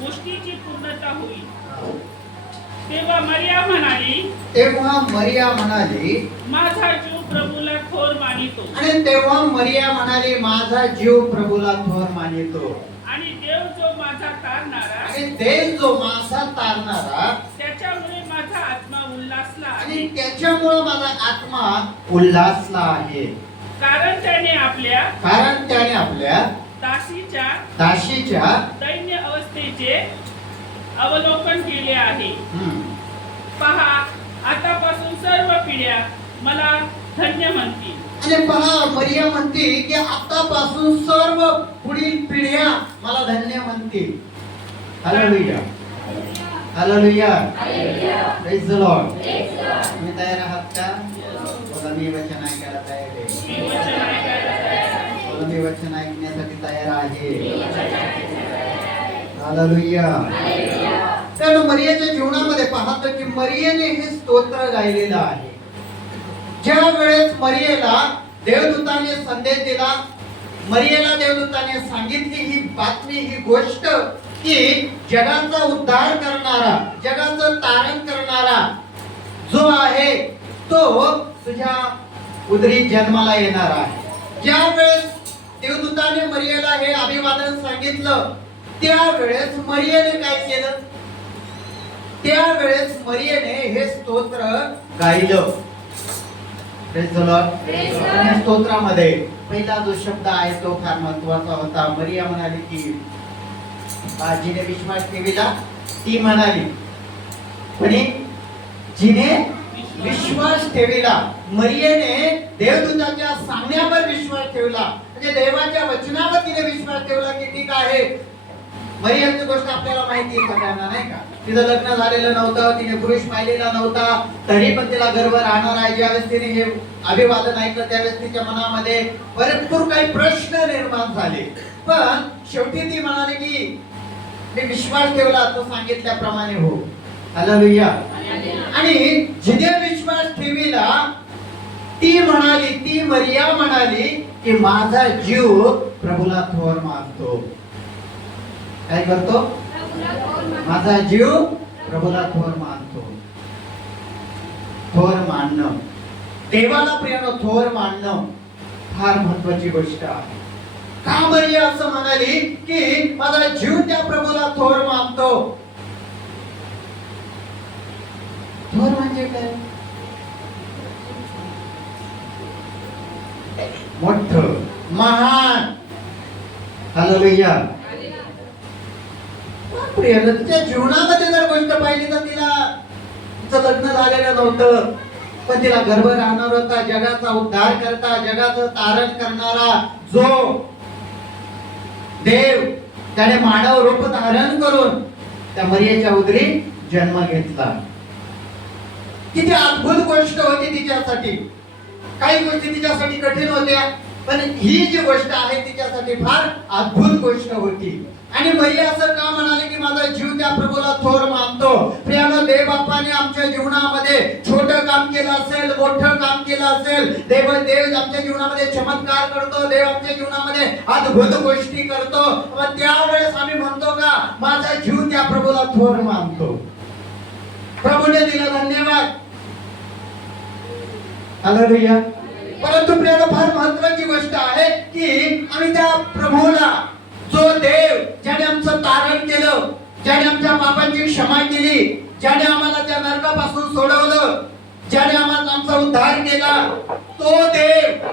गोष्टीची पूर्णता होईल. तेव्हा मरिया म्हणाली, माझा जीव प्रभूला थोर मानितो. आणि तेव्हा मरिया म्हणाली, माझा जीव प्रभूला थोर मानितो. आणि देव जो माझा तारणारा त्याच्यामुळे माझा आत्मा उल्हासला आणि आहे. त्याच्यामुळे माझा आत्मा उल्हासला आहे. कारण त्याने आपल्या दासीच्या दैन्य अवस्थेचे अवलोकन केले आहे. पहा, आतापासून सर्व पिढ्या मला धन्य म्हणतील. आणि पहा, मरिया म्हणते की आतापासून सर्व पुढील पिढ्या मला धन्य म्हणतील. Hallelujah, hallelujah, praise the Lord. तुम्ही तयार आहात का? बोला, मी वचन ऐकायला तयार आहे. बोला, मी वचन ऐकण्यासाठी तयार आहे. हालेलुया. तर मरियाच्या जीवनामध्ये पाहतो की मरियाने हे स्तोत्र गायलेलं आहे. ज्या वेळेस मरियेला देवदूताने संदेश दिला, मरियेला देवदूताने सांगितली ही बातमी, ही गोष्ट की जगाचा उद्धार करणारा, जगाचं तारण करणारा जो आहे तो तुझ्या उदरी जन्माला येणार आहे. ज्या वेळेस देवदूताने मरियेला हे अभिवादन सांगितलं, त्यावेळेस मरियेने काय केलं? त्यावेळेस मरियेने हे स्तोत्र गायलं. Praise the Lord. या स्तोत्रामध्ये पहिला जो शब्द आहे तो फार महत्त्वाचा होता. मरिया म्हणाली की जिने विश्वास ठेविला, ती म्हणाली, आणि जिने विश्वास ठेविला. मरियेने देवदूताच्या सांगण्यावर विश्वास ठेवला, म्हणजे देवाच्या वचनावर तिने विश्वास ठेवला की ठीक आहे. मरियमची गोष्ट आपल्याला माहिती आहे सगळ्यांना, नाही का? तिचं लग्न झालेलं नव्हतं, तिने पुरुष पाहिलेला नव्हता, तरी पण तिला गर्भ राहणार आहे. ज्यावेळेस तिने हे अभिवादन ऐकलं त्यावेळेस तिच्या मनामध्ये भरपूर काही प्रश्न निर्माण झाले. पण शेवटी ती म्हणाली की मी विश्वास ठेवला, तो सांगितल्याप्रमाणे हो. हालेलुया. आणि जिने विश्वास ठेविला ती म्हणाली, ती मरिया म्हणाली की माझा जीव प्रभूला थोर मानतो. काय करतो? माझा जीव प्रभूला थोर मानतो. थोर मानणं, देवाला प्रियानं थोर मानणं फार महत्वाची गोष्ट आहे. का मरिया असं म्हणाली की माझा जीव त्या प्रभूला थोर मानतो? थोर म्हणजे काय? मोठं, महान. हालेलुया. तिच्या जीवनामध्ये जर गोष्ट पाहिली तर तिचं लग्न झालेलं नव्हतं, पण तिला गर्भ राहणार होता. जगाचा उद्धार करता, जगाचं तारण करणारा जो देव, त्याने मानव रूप धारण करून त्या मरियेच्या उदरी जन्म घेतला. किती अद्भुत गोष्ट होती तिच्यासाठी. काही गोष्टी तिच्यासाठी कठीण होत्या, पण ही जी गोष्ट आहे तिच्यासाठी फार अद्भुत गोष्ट होती. आणि मरिया असं का म्हणाले की माझा जीव त्या प्रभूला थोर मानतो? प्रियानं, देव बापाने आमच्या जीवनामध्ये छोटं काम केलं असेल, मोठं काम केलं असेल, देव आमच्या जीवनामध्ये चमत्कार करतो, देव आमच्या जीवनामध्ये अद्भुत गोष्टी करतो, पण त्यावेळेस आम्ही म्हणतो का माझा जीव त्या प्रभूला थोर मानतो? प्रभूने दिलं, धन्यवाद. हालेलुया. परंतु प्रियाला फार महत्त्वाची गोष्ट आहे की आम्ही त्या प्रभूला, जो देव ज्याने आमचं तारण केलं, ज्याने आमच्या पापांची क्षमा केली, ज्याने आम्हाला त्या नरकापासून सोडवलं, ज्याने आमचा उद्धार केला, तो देव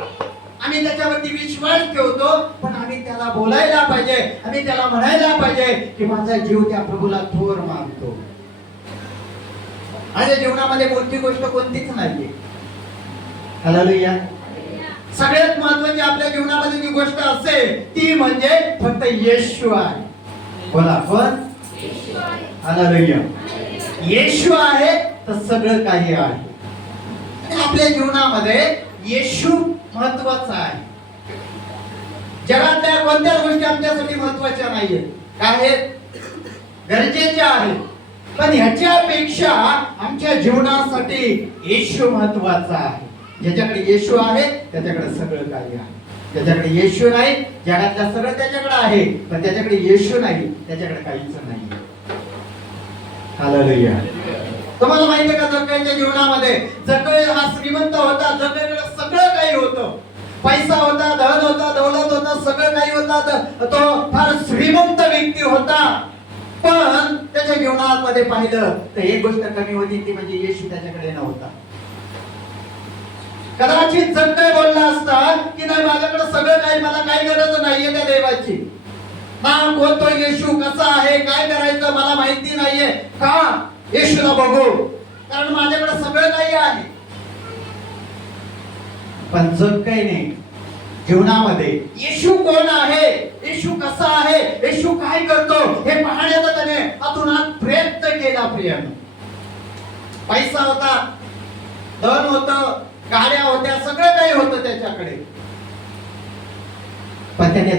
आम्ही त्याच्यावरती विश्वास ठेवतो. पण आम्ही त्याला बोलायला पाहिजे, आम्ही त्याला म्हणायला पाहिजे की माझा जीव त्या प्रभूला थोर मानतो. माझ्या जीवनामध्ये मोठी गोष्ट कोणतीच नाहीये. हालेलुया. सगळ्यात महत्त्वाची आपल्या जीवनामध्ये जी गोष्ट असेल ती म्हणजे फक्त येशू आहे. बोला, कोण? हालेलुया. येशू आहे तर सगळं काही आहे. आपल्या जीवनामध्ये येशू महत्त्वाचा आहे. जगातल्या कोणत्याच गोष्टी आमच्यासाठी महत्त्वाच्या नाहीयेत, काय गरजेच्या आहेत, पण ह्याच्यापेक्षा आमच्या जीवनासाठी येशू महत्त्वाचा आहे. ज्याच्याकडे येशू आहे त्याच्याकडे सगळं काही आहे. त्याच्याकडे येशू नाही, जगातलं सगळं त्याच्याकडे आहे, पण त्याच्याकडे येशू नाही, त्याच्याकडे काहीच नाही. हालेलुया. तुम्हाला माहिती आहे का, जक्कईच्या जीवनामध्ये जक्कई हा श्रीमंत होता, जक्कईकडे सगळं काही होतं, पैसा होता, धन होता, दौलत होता, सगळं काही होता, तो फार श्रीमंत व्यक्ती होता. पण त्याच्या जीवनामध्ये पाहिलं तर एक गोष्ट कमी होती, ती म्हणजे येशू त्याच्याकडे नव्हता. कदाचित जक्कई बोलला असता की नाही, माझ्याकडे सगळं काही, मला काही गरज नाहीये त्या देवाची, ना कोणतो येशू कसा आहे, काय करायचं मला माहिती नाहीये, का येशूला बघू, कारण माझ्याकडे सगळं काही आहे. पण जक्कईने जीवनामध्ये येशू कोण आहे, येशू कसा आहे, येशू काय करतो हे पाहण्याचा त्याने अतोनात प्रयत्न केला. प्रियानो, पैसा होता, धन होतं, गाड्या होत्या, सगळं काही होतं त्याच्याकडे, पण त्याने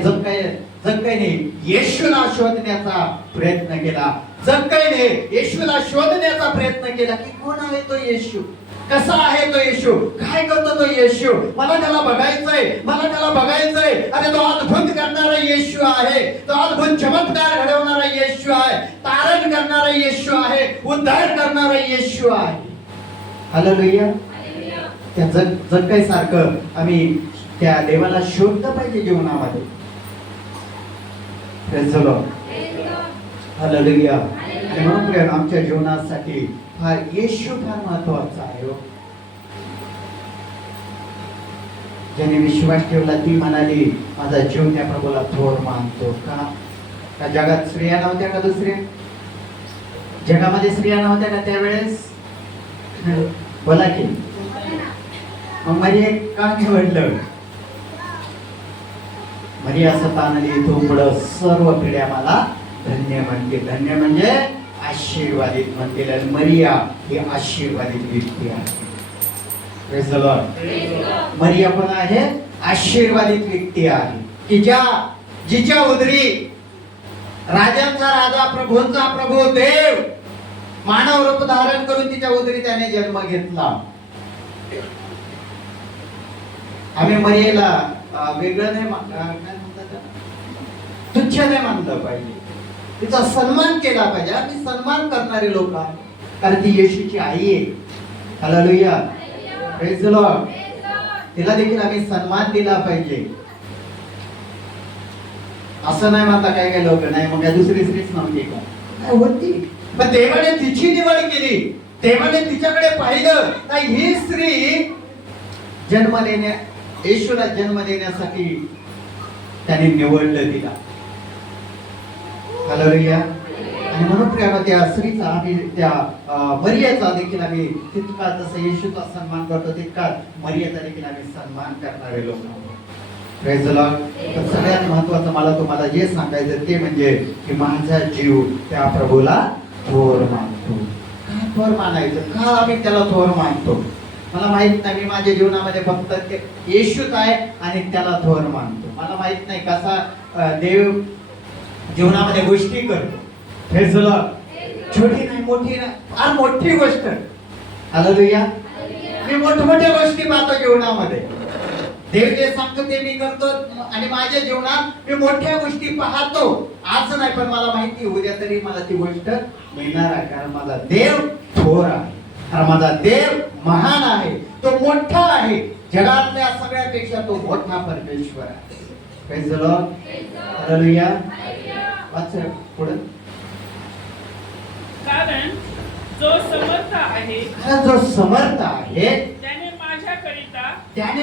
जक्कईने येशूला शोधण्याचा प्रयत्न केला. जक्कईने येशूला शोधण्याचा प्रयत्न केला की कोण आहे तो येशू, कसा आहे तो येशू, काय करतो तो येशू, मला त्याला बघायचंय, मला त्याला बघायचंय. अरे तो अद्भुत करणारा येशू आहे, तो अद्भुत चमत्कार घडवणारा येशू आहे, तारण करणारा येशू आहे, उद्धार करणारा येशू आहे. हालेलुया. त्या जक्कई सारखं आम्ही त्या देवाला शोधलं पाहिजे जीवनामध्ये. Praise the Lord. हालेलुया. आणि म्हणून प्रिय आमच्या जीवनासाठी फार येशू फार महत्वाचा आहे. ज्याने विश्वास ठेवला ती म्हणाली, माझा जीव त्या प्रभूला थोर मानतो. का जगात स्त्रिया नव्हत्या का, दुसऱ्या जगामध्ये स्त्रिया नव्हत्या का त्यावेळेस? बोला की. मग मरिया का निवडलं? मरिया स्वतःने तू पुढं सर्व पिढ्या मला धन्य म्हणते. धन्य म्हणजे आशीर्वादित म्हणतील, आणि मरिया ही आशीर्वादित व्यक्ती आहे. Praise the Lord. मरिया पण आहे आशीर्वादित व्यक्ती आहे की जिच्या उदरी राजांचा राजा, प्रभूंचा प्रभू देव मानव रूप धारण करून तिच्या उदरी त्याने जन्म घेतला. आम्ही मरियेला वेगळं नाही, काय म्हणतात, तुच्छ नाही मानलं पाहिजे, तिचा सन्मान केला पाहिजे. आम्ही सन्मान करणारे लोक आहोत, कारण ती येशूची आई आहे. हालेलुया. Praise the Lord. तिला देखील आम्ही सन्मान दिला पाहिजे. असं नाही म्हणता काय काय लोक, नाही मग दुसरी स्त्रीच नव्हती का, काय होती, पण देवाने तिची निवड केली, देवाने तिच्याकडे पाहिलं. ही स्त्री जन्म देण्या येशूला जन्म देण्यासाठी त्याने निवडलं तिला. हालेलुया. आणि म्हणून प्रियानो, त्या स्त्रीचा आम्ही, त्या मरियाचा देखील आम्ही तितका, जसं येशूचा सन्मान करतो तितका मरियाचा देखील आम्ही सन्मान करणारे लोक आहोत. Praise the Lord. तर सगळ्यात महत्वाचं मला तुम्हाला जे सांगायचं ते म्हणजे की माझा जीव त्या प्रभूला थोर मानतो. का थोर मानायचं, का आम्ही त्याला थोर मानतो मला माहित नाही. मी माझ्या जीवनामध्ये फक्त येशूच आहे आणि त्याला थोर मानतो. मला माहित नाही कसा देव जीवनामध्ये गोष्टी करतो. Praise the Lord. छोटी नाही, मोठी नाही, फार मोठी गोष्ट. हालेलुया. मी मोठमोठ्या गोष्टी पाहतो जीवनामध्ये. देव जे सांगतो ते मी करतो, आणि माझ्या जीवनात मी मोठ्या गोष्टी पाहतो. आज नाही, पण मला माहिती उद्या तरी मला ती गोष्ट मिळणार आहे, कारण माझा देव थोर आहे, कारण माझा देव महान आहे, तो मोठा आहे. जगातल्या सगळ्यापेक्षा तो मोठा परमेश्वर आहे. Praise the Lord. हालेलुया. वाचा पुढे. कारण जो समर्थ आहे, जो समर्थ आहे त्याने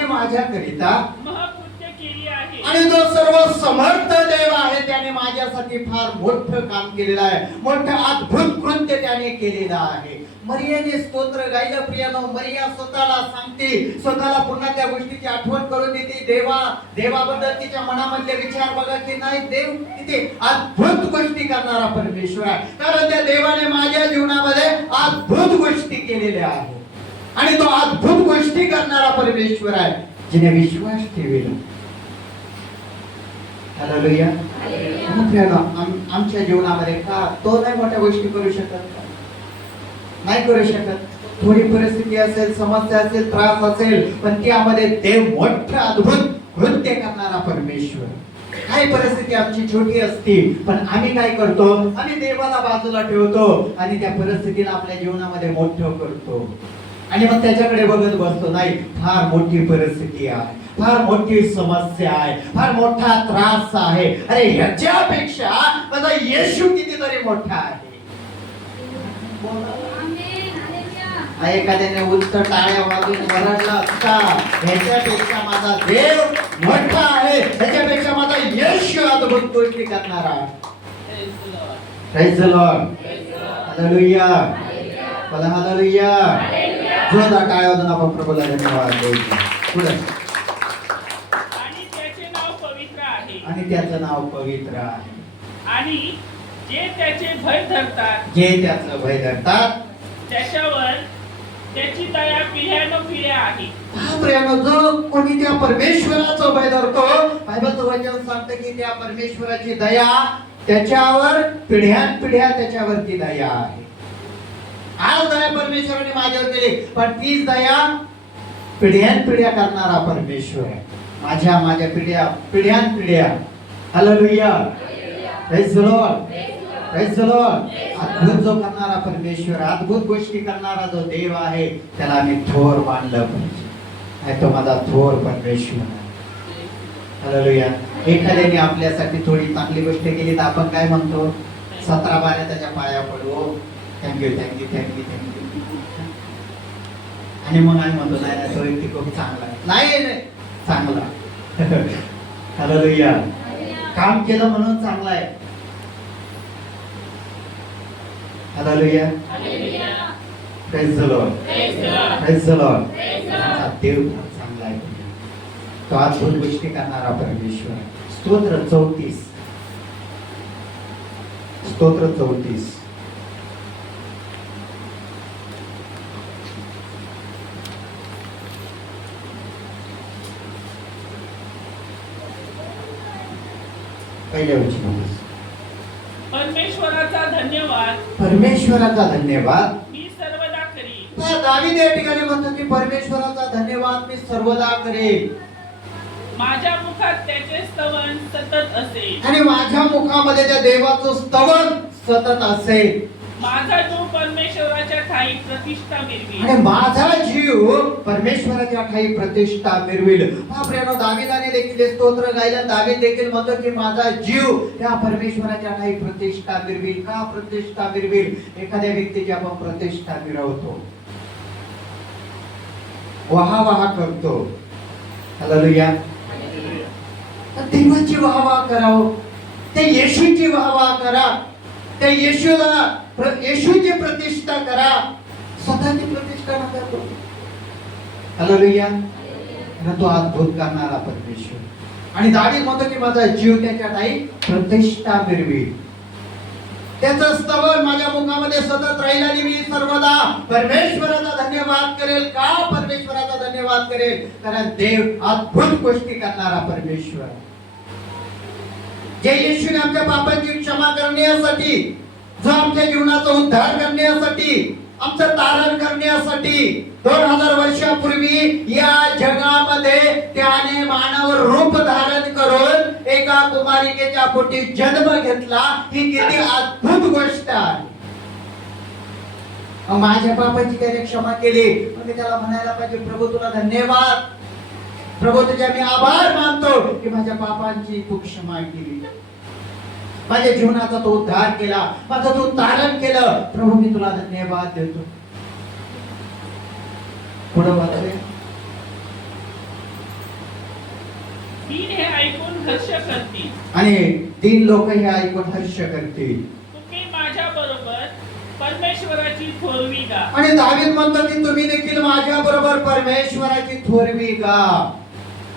माझ्याकरिता महाकृत्य केली आहे, आणि जो सर्व समर्थ देव आहे त्याने माझ्यासाठी फार मोठं काम केलेलं आहे, मोठं अद्भुत कृत्य त्याने केलेलं आहे. मरियाने स्तोत्र गायलं. प्रियानो, मरिया स्वतःला सांगते, स्वतःला पुन्हा त्या गोष्टीची आठवण करून देते. देवाबद्दल तिच्या मनामधले विचार बघा की नाही, देव किती अद्भुत गोष्टी करणारा परमेश्वर आहे, कारण त्या देवाने माझ्या जीवनामध्ये अद्भुत गोष्टी केलेल्या आहेत, आणि तो अद्भुत गोष्टी करणारा परमेश्वर आहे जिने विश्वास ठेवला. हालेलुया. आमच्या जीवनामध्ये का तो नाही मोठ्या गोष्टी करू शकत? नाही करू शकत. थोडी परिस्थिती असेल, समस्या असेल, त्रास असेल, पण त्यामध्ये देव मोठं अद्भुत कृत्य करणारा परमेश्वर. काही परिस्थिती आमची छोटी असती, पण आम्ही काय करतो, आम्ही देवाला बाजूला ठेवतो आणि त्या परिस्थितीला आपल्या जीवनामध्ये मोठं करतो आणि मग त्याच्याकडे बघत बसतो. नाही, फार मोठी परिस्थिती आहे, फार मोठी समस्या आहे, फार मोठा त्रास आहे, अरे ह्याच्यापेक्षा माझा येशू कितीतरी मोठा आहे. एखाद्याने उच्च टाळ्या वाजून ओरडला असता, ह्याच्यापेक्षा माझा देव मोठा आहे, ह्याच्यापेक्षा माझा येशू अद्भुत गोष्टी करणारा. Praise the Lord. हालेलुया. बोला हालेलुया. जोरदार टाळ्या वाजून आपण प्रभूला धन्यवाद देऊ. पुढे. आणि त्याचे नाव पवित्र आहे. आणि त्याचं नाव पवित्र आहे. आणि जे त्याचे भय धरतात, जे त्याचं भय धरतात त्याच्यावर त्याची दया पिढ्यानपिढ्या आहे. प्रियानो, जो कोणी त्या परमेश्वराचं भय धरतो, बायबलचं वचन सांगतं की त्या परमेश्वराची दया त्याच्यावर पिढ्यानपिढ्या त्याच्यावरती दया आहे. आज दया परमेश्वराने माझ्यावर केली, पण तीच दया पिढ्यानपिढ्या करणारा परमेश्वर आहे. माझ्या पिढ्या पिढ्यानपिढ्या. Hallelujah. Praise the lord. Praise the Lord. अद्भुत जो करणारा परमेश्वर, अद्भुत गोष्टी करणारा जो देव आहे, त्याला आम्ही थोर मानलं पाहिजे. तो माझा थोर परमेश्वर आहे. हालेलुया. एखाद्याने आपल्यासाठी थोडी चांगली गोष्ट केली तर आपण काय म्हणतो, 17-12 त्याच्या पाया पडू, थँक्यू थँक्यू थँक्यू थँक्यू. आणि मग आम्ही म्हणतो नाही, तो व्यक्ती खूप चांगला आहे. नाही चांगला. हालेलुया. काम केलं म्हणून चांगला आहे. Hallelujah. Praise the lord. Praise the lord. देव चांगला आहे. तो अद्भुत गोष्टी करणारा परमेश्वर आहे. स्तोत्र 34. स्तोत्र 34. पहिल्या वचनापासून. परमेश्वराचा धन्यवाद परमेश्वराचा धन्यवाद मी सर्वदा करीन. दावीद या ठिकाणी म्हणतो की परमेश्वराचा धन्यवाद मी सर्वदा करेन. माझ्या मुखात त्याचे स्तवन सतत असेल. आणि माझ्या मुखामध्ये त्या देवाचं स्तवन सतत असेल. माझा जीव परमेश्वराच्या ठाई प्रतिष्ठा मिळवी. आणि माझा जीव परमेश्वराच्या ठाई प्रतिष्ठा मिळविल. प्रियानो, दावीदाने देखील हे स्तोत्र गायलं. दावीद देखील म्हणतो की माझा जीव त्या परमेश्वराच्या ठाई प्रतिष्ठा मिळविल. का प्रतिष्ठा मिळविल? एखाद्या व्यक्तीची आपण प्रतिष्ठा मिळवतो, वाहा करतो. हालेलुया. देवाची वाहवा करावं, त्या येशूची वाहवा करा, त्या येशूची प्रतिष्ठा करा, स्वतःची प्रतिष्ठा नका करू. हालेलुया. तो अद्भुत करणारा परमेश्वर. आणि दावीद म्हणतो की माझा जीव त्याच्या ठाई प्रतिष्ठा मिळवी. त्याचं स्तवन माझ्या मुखामध्ये सतत राहील आणि मी सर्वदा परमेश्वराचा धन्यवाद करेल. का परमेश्वराचा धन्यवाद करेल? कारण देव अद्भुत गोष्टी करणारा परमेश्वर. जे येशूने आमच्या पापांची क्षमा करण्यासाठी, जो आमच्या जीवनाचा उद्धार करण्यासाठी, आमचं तारण करण्यासाठी 2000 वर्षापूर्वी या जगामध्ये त्याने मानव रूप धारण करून एका कुमारिकेच्या पोटी जन्म घेतला. ही किती अद्भुत गोष्ट आहे. माझ्या पापाची त्याने क्षमा केली. मी त्याला म्हणायला पाहिजे, प्रभू तुला धन्यवाद, प्रभू तुझे मी आभार मानतो की माझ्या पापांची तू क्षमा केली, माझ्या जीवनाचा तो उद्धार केला, माझं तू तारण केलं. प्रभू मी तुला धन्यवाद देतो. पुढे वाचले. दीन हे ऐकून हर्ष करतील. आणि तीन लोक हे ऐकून हर्ष करतील. तुम्ही माझ्या बरोबर परमेश्वराची थोरवी गा. आणि दावीद म्हणतो की तुम्ही देखील माझ्या बरोबर परमेश्वराची थोरवी गा.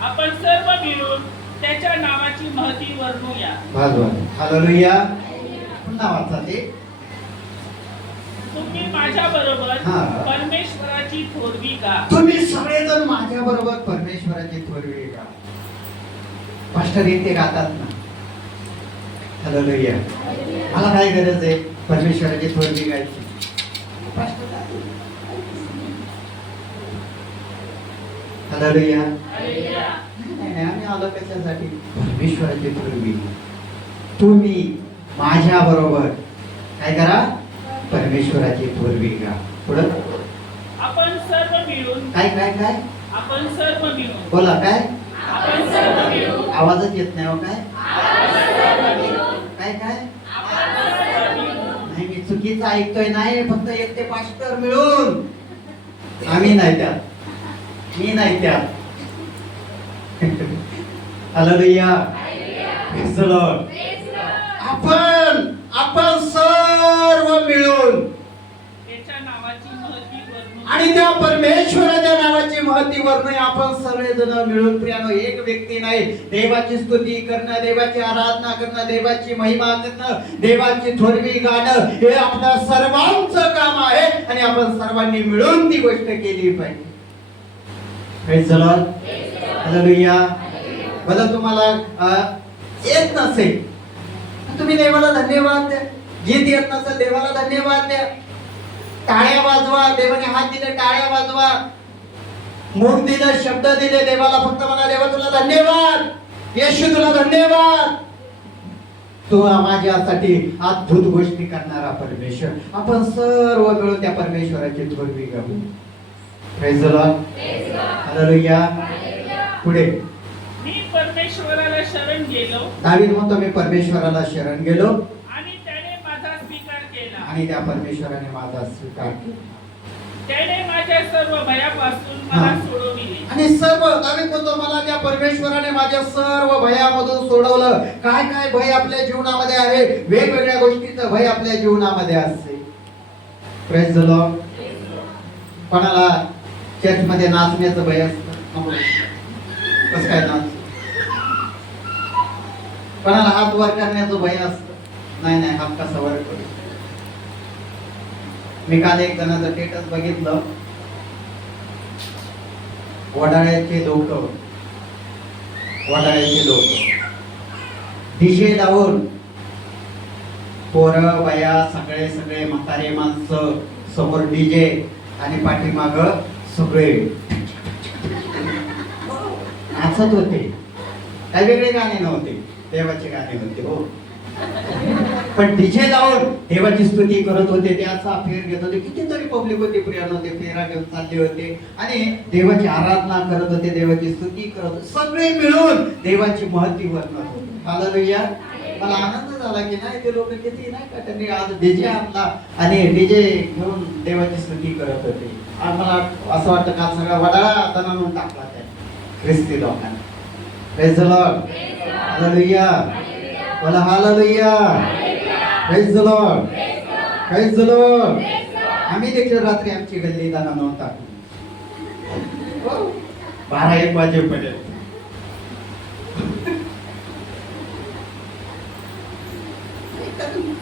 आपण सर्व मिळून त्याच्या नावाची महती वर्णूया. हालेलुया. पुन्हा वाचा ते. तुम्ही माझ्या बरोबर हा. परमेश्वराची थोरवी गा. तुम्ही सगळेजण माझ्या बरोबर परमेश्वराची थोरवी गा. पास्टर इथे गातात ना. हालेलुया. मला काय गरज आहे परमेश्वराची थोरवी गायची? हालेलुया. नाही आम्ही आलो कशासाठी? परमेश्वराची थोरवी. तुम्ही माझ्या बरोबर काय करा? परमेश्वराची थोरवी घ्या. पुढं आपण सर्व मिळून काय काय काय आपण सर्व मिळून बोला काय? आपण सर्व मिळून आवाजच येत नाही हो. काय काय काय नाही, मी चुकीचं ऐकतोय. नाही, फक्त एक ते पास्टर मिळून. आम्ही नाही त्यात, मी नाही त्यात. हालेलुया. Praise the Lord. आपण सर्व मिळून त्याच्या नावाची महती वर्णून आणि त्या परमेश्वराच्या नावाची महती वर्णन आपण सगळेजण मिळून प्रियानो, एक व्यक्ती नाही, देवाची स्तुती करणं, देवाची आराधना करणं, देवाची महिमा करणं, देवाची थोरवी गाणं हे आपल्या सर्वांचं काम आहे आणि आपण सर्वांनी मिळून ती गोष्ट केली पाहिजे. Praise the Lord. हालेलुया. भला तुम्हाला येत नसेल, तुम्ही देवाला धन्यवाद द्या. गीत येत नसेल, देवाला धन्यवाद द्या. टाळ्या वाजवा. देवाने हात दिले, टाळ्या वाजवा. मुख दिलं, शब्द दिले, देवाला फक्त म्हणा, देवा तुला धन्यवाद, येशू तुला धन्यवाद, तू माझ्यासाठी अद्भुत गोष्टी करणारा परमेश्वर. आपण सर्व मिळून त्या परमेश्वराची थोरवी गाऊ. Praise the Lord. हालेलुया. पुढे मी परमेश्वराला शरण गेलो दावीद म्हणतो, मी परमेश्वराला शरण गेलो आणि त्याने माझा स्वीकार केला. आणि त्या परमेश्वराने माझा स्वीकार केला. त्याने माझ्या सर्व भयापासून मला सोडविले. आणि सर्व दावीद म्हणतो, मला त्या परमेश्वराने माझ्या सर्व भयामधून सोडवलं. काय काय भय आपल्या जीवनामध्ये आहे? वेगवेगळ्या गोष्टीचं भय आपल्या जीवनामध्ये असते. Praise the Lord. कोणाला चर्च मध्ये नाचण्याचं भय असतं, कसं काय नाच? कोणाला हात वर करण्याचं भय असतं, नाही नाही हात कसा वर करू. मी काल एक जणांचं स्टेटस बघितलं, वडाळ्याचे लोक डीजे लावून, पोरं बाया सगळे सगळे म्हातारे माणसं समोर डीजे आणि पाठीमाग सगळे नाचत होते. काही वेगळे गाणे नव्हते, देवाचे गाणे होते हो, पण डीजे लावून देवाची स्तुती करत होते. ते असा फेर घेत होते. कितीतरी पब्लिक होते, प्रियानो, ते फेरा घेऊन चालले होते आणि देवाची आराधना करत होते, देवाची स्तुती करत होते. सगळे मिळून देवाची महती वर्णन होते. हालेलुया. मला आनंद झाला की नाही, ते लोक किती नाही का, त्यांनी आज डीजे आणला आणि डीजे घेऊन देवाची स्तुती करत होते. आणि मला असं वाटतं का सगळा वडाळा दणानून टाकला त्या ख्रिस्ती लोकांना. Praise the Lord. हालेलुया. बोला hallelujah. Praise the lord. Praise the Lord. आम्ही देखील रात्री आमची गल्ली दणानून टाकली 12-1 वाजेपर्यंत.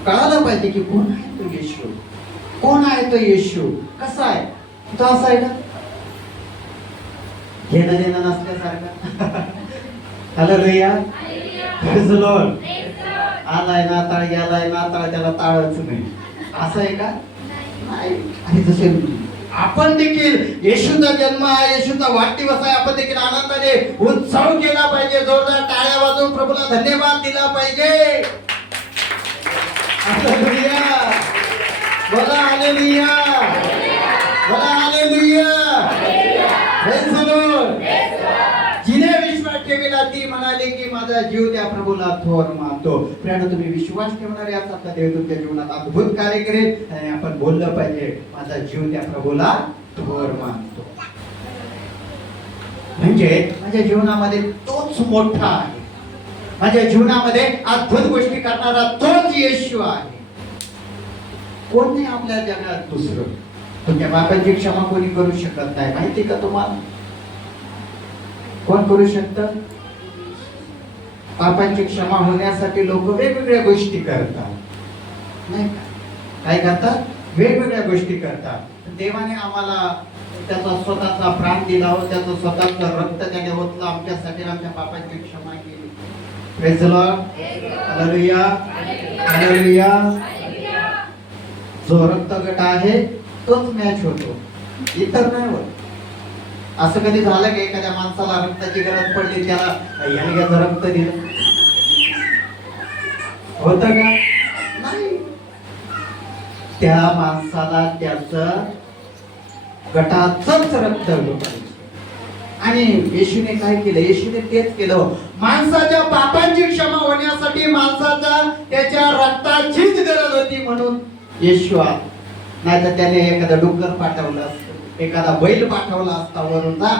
कळायला पाहिजे की कोण आहे तो येशू, कोण आहे तो येशू, कसा आहे तो. असा आहे का घेणं देणं नसल्यासारखा. हालेलुया. Praise the Lord. आलाय नाताळ, गेलाय नाताळ, त्याला ताळच नाही, असं आहे का? नाही. आणि जसे आपण देखील येशूचा जन्म आहे, येशूचा वाढदिवस आहे, आपण देखील आनंदाने उत्सव केला पाहिजे, जोरदार टाळ्या वाजवून प्रभूला धन्यवाद दिला पाहिजे. हालेलुया. बोला हालेलुया. बोला हालेलुया. Praise the Lord. जिने विश्वास ठेवला ती म्हणाले की माझा जीव त्या प्रभूला थोर मानतो. प्रियानो, तुम्ही विश्वास ठेवणारे असाल तर देव तुमच्या जीवनात अद्भुत कार्य करेल. आणि आपण बोललं पाहिजे, माझा जीव त्या प्रभूला थोर मानतो. म्हणजे माझ्या जीवनामध्ये तोच मोठा आहे, माझ्या जीवनामध्ये अद्भुत गोष्टी करणारा तोच येशू आहे. कोण नाही आपल्या जगात दुसरं. तुमच्या बापाची क्षमा कोणी करू शकत नाही, माहिती का तुम्हाला? कोण करू शकतं? पापांची क्षमा होण्यासाठी लोक वेगवेगळ्या गोष्टी करतात, नाही का? काय करतात? वेगवेगळ्या गोष्टी करतात. देवाने आम्हाला त्याचा स्वतःचा प्राण दिला, त्याचं स्वतःचं रक्त त्याने ओतलं आमच्यासाठी, आमच्या पापांची क्षमा केली. Praise the Lord. Hallelujah. Hallelujah. जो रक्त गट आहे तोच मॅच होतो, इतर नाही होत. असं कधी झालं की एखाद्या माणसाला रक्ताची गरज पडली त्याला याने त्याचं रक्त दिलं होत का? नाही. त्या माणसाला त्याचं गटाचंच रक्त हवं पाहिजे. आणि येशूने काय केलं? येशूने तेच केलं. माणसाच्या पापांची क्षमा होण्यासाठी माणसाचा त्याच्या रक्ताचीच गरज होती म्हणून येशू आला. नाहीतर त्याने एखादा डुक्कर पाठवलं असतं, एखादा बैल पाठवला असता वरून जा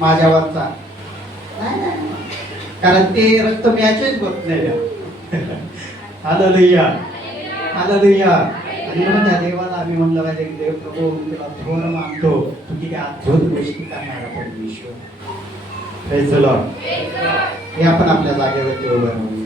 माझ्यावरचा. नाही, कारण ते रक्त मॅचच होत नाही. Hallelujah, hallelujah. आणि म्हणून त्या देवाला आम्ही म्हणलं पाहिजे की देव प्रभू तुला थोर मानतो, तू किती अद्भुत गोष्टी करणारा परमेश्वर. Praise the Lord. हे आपण आपल्या जागेवरती उभं राहू.